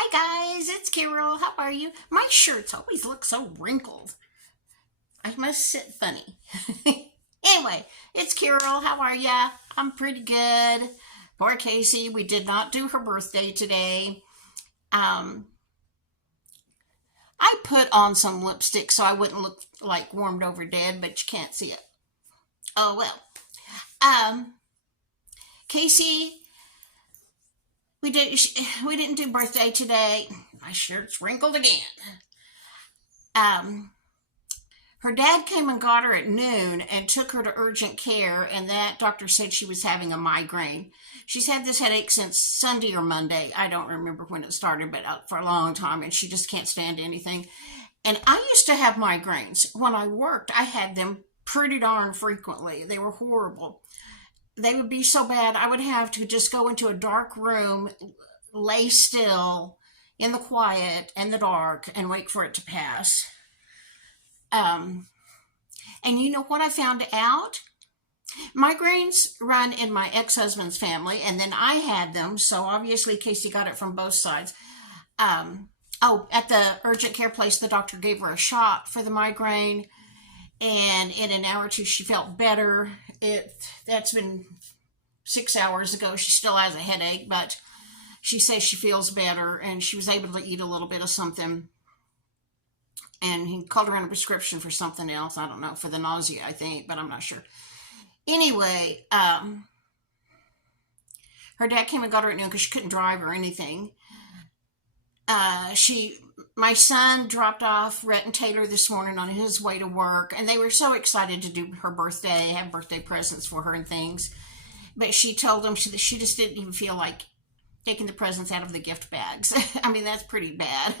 Hi guys, it's Carol. How are you? My shirts always look so wrinkled. I must sit funny. Anyway, it's Carol. How are ya? I'm pretty good. Poor Casey, we did not do her birthday today. Um, I put on some lipstick so I wouldn't look like warmed over dead, but you can't see it. Oh well. Um, Casey, we didn't do birthday today. My shirt's wrinkled again. Um, Her dad came and got her at noon and took her to urgent care, and that doctor said she was having a migraine. She's had this headache since Sunday or Monday. I don't remember when it started, but for a long time, and she just can't stand anything. And I used to have migraines. When I worked, I had them pretty darn frequently. They were horrible. They would be so bad, I would have to just go into a dark room, lay still in the quiet and the dark, and wait for it to pass. Um, and you know what I found out? Migraines run in my ex-husband's family, and then I had them, so obviously Casey got it from both sides. At the urgent care place, the doctor gave her a shot for the migraine, and in an hour or two, she felt better. That's been 6 hours ago. She still has a headache, but she says she feels better, and she was able to eat a little bit of something. And he called her on a prescription for something else. I don't know, for the nausea, I think, but I'm not sure. Anyway, her dad came and got her at noon because she couldn't drive or anything. My son dropped off Rhett and Taylor this morning on his way to work, and they were so excited to do her birthday, have birthday presents for her and things. But she told them she just didn't even feel like taking the presents out of the gift bags. I mean, that's pretty bad.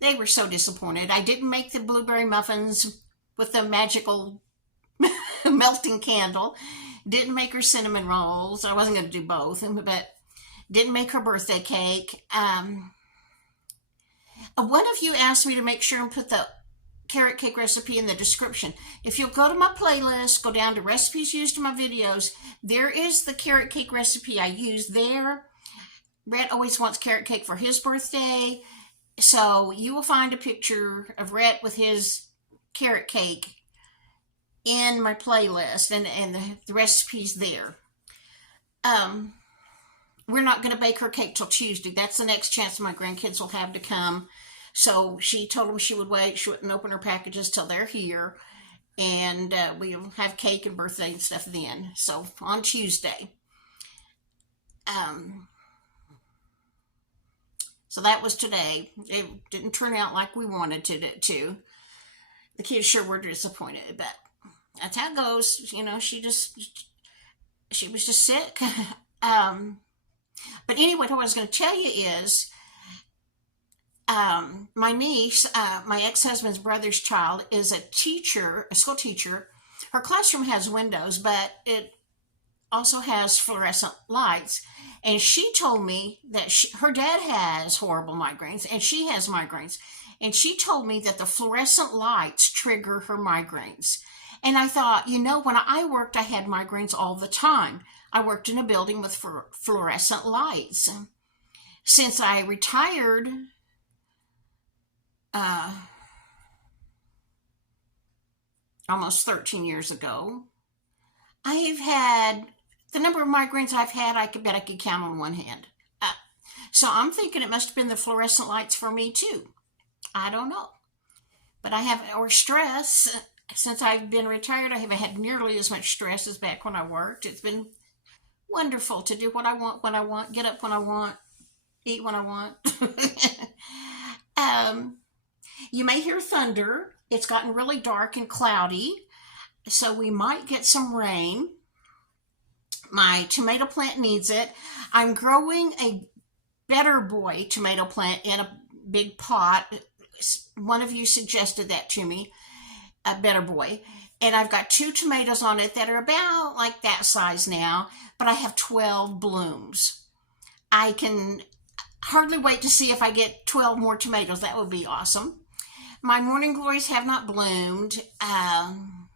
They were so disappointed. I didn't make the blueberry muffins with the magical melting candle. Didn't make her cinnamon rolls. I wasn't going to do both, but didn't make her birthday cake. One of you asked me to make sure and put the carrot cake recipe in the description. If you'll go to my playlist, go down to recipes used in my videos, there is the carrot cake recipe I use there. Rhett always wants carrot cake for his birthday. So you will find a picture of Rhett with his carrot cake in my playlist, and the recipe's there. We're not going to bake her cake till Tuesday. That's the next chance my grandkids will have to come. So she told them she would wait. She wouldn't open her packages till they're here. And we'll have cake and birthday and stuff then. So on Tuesday. So that was today. It didn't turn out like we wanted it to. The kids sure were disappointed, but that's how it goes. You know, she was just sick. But anyway, what I was going to tell you is, my niece, my ex-husband's brother's child, is a school teacher. Her classroom has windows, but it also has fluorescent lights. And she told me that her dad has horrible migraines, and she has migraines. And she told me that the fluorescent lights trigger her migraines. And I thought, when I worked, I had migraines all the time. I worked in a building with fluorescent lights. Since I retired, almost 13 years ago, I've had the number of migraines I've had, I could count on one hand. So I'm thinking it must have been the fluorescent lights for me too. I don't know. But or stress. Since I've been retired, I haven't had nearly as much stress as back when I worked. It's been wonderful to do what I want when I want, get up when I want, eat when I want. You may hear thunder. It's gotten really dark and cloudy, so we might get some rain. My tomato plant needs it. I'm growing a Better Boy tomato plant in a big pot. One of you suggested that to me, a Better Boy. And I've got 2 tomatoes on it that are about like that size now, but I have 12 blooms. I can hardly wait to see if I get 12 more tomatoes. That would be awesome. My morning glories have not bloomed. I'm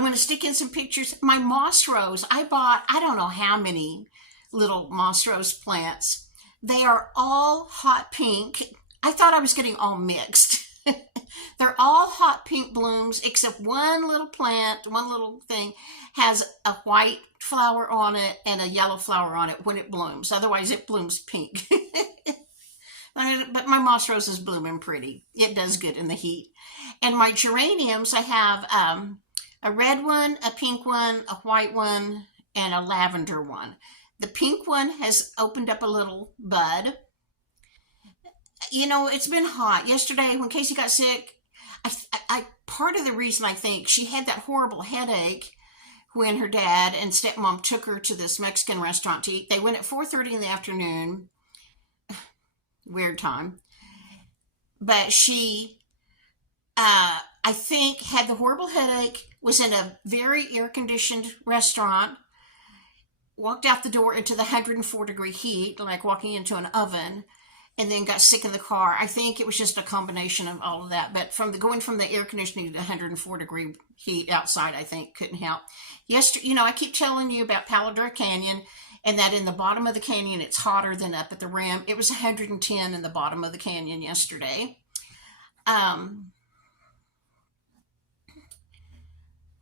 going to stick in some pictures. My moss rose, I bought, I don't know how many little moss rose plants. They are all hot pink. I thought I was getting all mixed. They're all hot pink blooms, except one little plant, one little thing has a white flower on it and a yellow flower on it when it blooms. Otherwise, it blooms pink. But my moss rose is blooming pretty. It does good in the heat. And my geraniums, I have a red one, a pink one, a white one, and a lavender one. The pink one has opened up a little bud. It's been hot. Yesterday, when Casey got sick, part of the reason I think she had that horrible headache when her dad and stepmom took her to this Mexican restaurant to eat. They went at 4:30 in the afternoon. Weird time. But she, I think, had the horrible headache, was in a very air-conditioned restaurant, walked out the door into the 104-degree heat, like walking into an oven, and then got sick in the car. I think it was just a combination of all of that. But going from the air conditioning to the 104-degree heat outside, I think couldn't help. Yesterday, I keep telling you about Palo Duro Canyon, and that in the bottom of the canyon, it's hotter than up at the rim. It was 110 in the bottom of the canyon yesterday.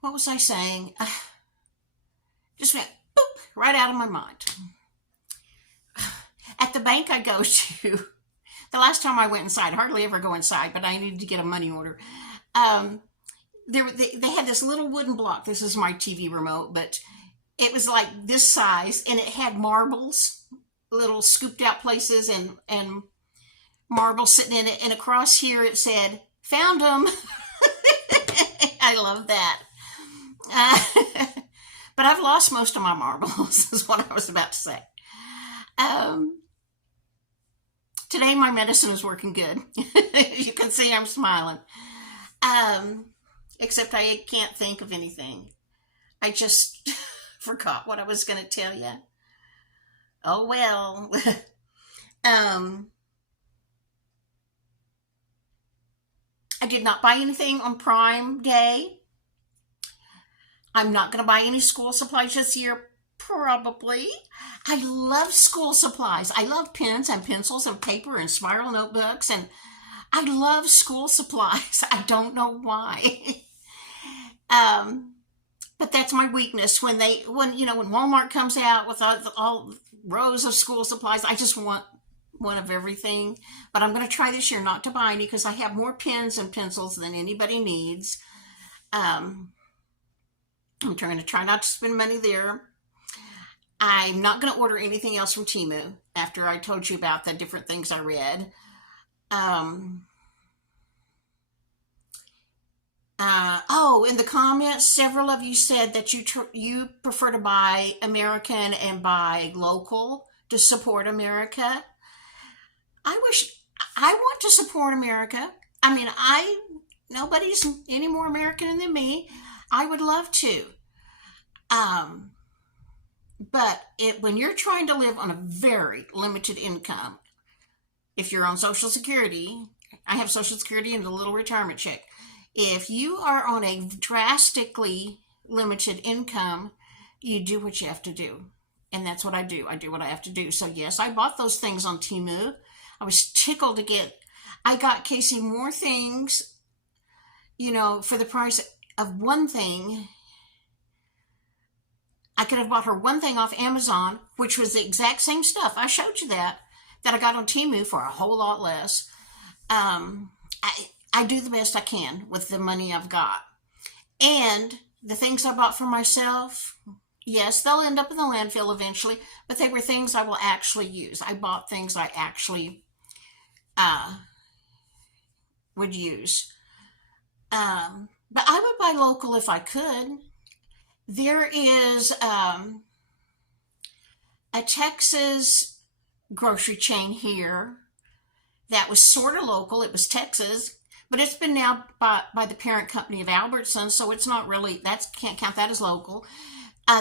What was I saying? Just went boop, right out of my mind. At the bank I go to, the last time I went inside, I hardly ever go inside, but I needed to get a money order. They had this little wooden block. This is my TV remote, but it was like this size, and it had marbles, little scooped out places, and marbles sitting in it. And across here it said, "Found them." I love that. But I've lost most of my marbles, is what I was about to say. Today my medicine is working good. You can see I'm smiling. Except I can't think of anything. I just forgot what I was going to tell you. Oh well. I did not buy anything on Prime Day. I'm not going to buy any school supplies this year. Probably. I love school supplies. I love pens and pencils and paper and spiral notebooks, and I love school supplies. I don't know why. But that's my weakness. When Walmart comes out with all rows of school supplies, I just want one of everything. But I'm going to try this year not to buy any because I have more pens and pencils than anybody needs. I'm trying to try not to spend money there. I'm not going to order anything else from Temu after I told you about the different things I read. In the comments, several of you said that you prefer to buy American and buy local to support America. I want to support America. I mean, nobody's any more American than me. I would love to. But when you're trying to live on a very limited income, if you're on Social Security, I have Social Security and a little retirement check. If you are on a drastically limited income, you do what you have to do. And that's what I do. I do what I have to do. So yes, I bought those things on Temu. I was tickled I got Casey more things, for the price of one thing. I could have bought her one thing off Amazon, which was the exact same stuff. I showed you that I got on Temu for a whole lot less. I do the best I can with the money I've got. And the things I bought for myself, yes, they'll end up in the landfill eventually, but they were things I will actually use. I bought things I actually would use. But I would buy local if I could. There is a Texas grocery chain here that was sort of local. It was Texas, but it's been now by the parent company of Albertsons, so it's not really, can't count that as local.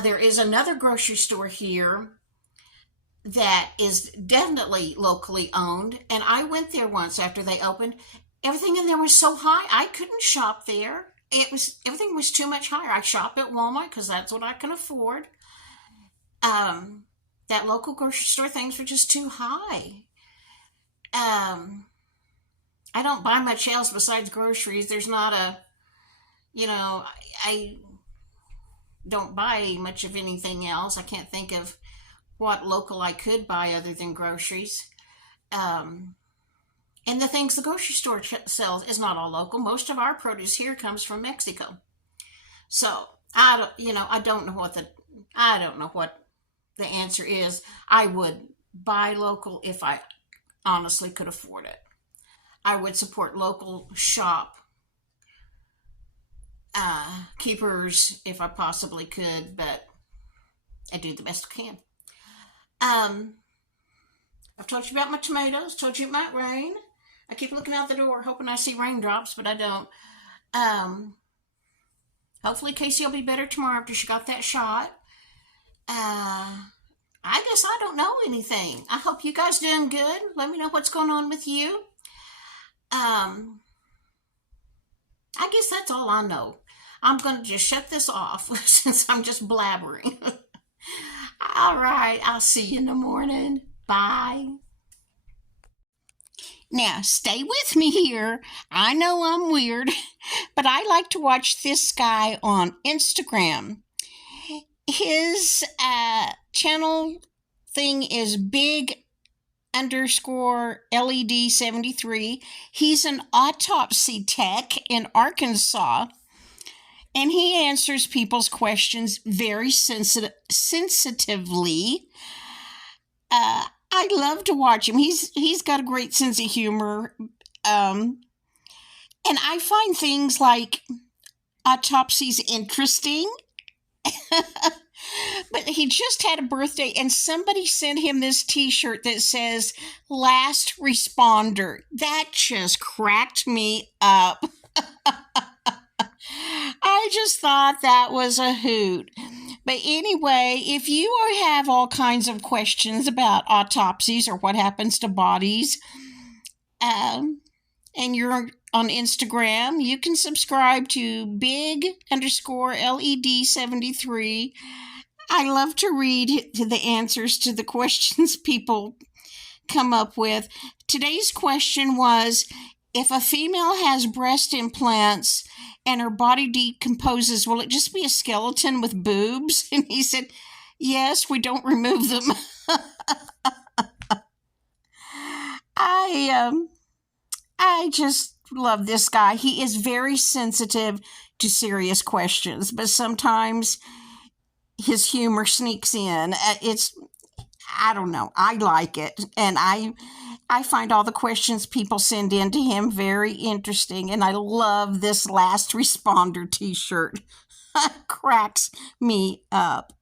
There is another grocery store here that is definitely locally owned, and I went there once after they opened. Everything in there was so high, I couldn't shop there. Everything was too much higher. I shop at Walmart because that's what I can afford. That that local grocery store things were just too high. Um, I don't buy much else besides groceries. There's not a, you know, I don't buy much of anything else. I can't think of what local I could buy other than groceries. Um, and the things the grocery store sells is not all local. Most of our produce here comes from Mexico. So I don't, I don't know what the answer is. I would buy local if I honestly could afford it. I would support local shop keepers if I possibly could, but I do the best I can. Um, I've told you about my tomatoes, told you it might rain. I keep looking out the door hoping I see raindrops, but I don't. Um, Hopefully Casey will be better tomorrow after she got that shot. Uh, I guess I don't know anything. I hope you guys doing good. Let me know what's going on with you. Um, I guess that's all I know. I'm going to just shut this off since I'm just blabbering. All right, I'll see you in the morning. Bye. Now, stay with me here. I know I'm weird, but I like to watch this guy on Instagram. His channel thing is big underscore LED 73. He's an autopsy tech in Arkansas, and he answers people's questions very sensitively. I love to watch him. He's got a great sense of humor. And I find things like autopsies interesting. But he just had a birthday, and somebody sent him this t-shirt that says last responder. That just cracked me up. I just thought that was a hoot. But anyway, if you have all kinds of questions about autopsies or what happens to bodies, and you're on Instagram, you can subscribe to big underscore LED 73. I love to read the answers to the questions people come up with. Today's question was, if a female has breast implants and her body decomposes, will it just be a skeleton with boobs? And he said, yes, we don't remove them. I just love this guy. He is very sensitive to serious questions, but sometimes his humor sneaks in. I don't know. I like it. And I find all the questions people send in to him very interesting. And I love this last responder t-shirt. Cracks me up.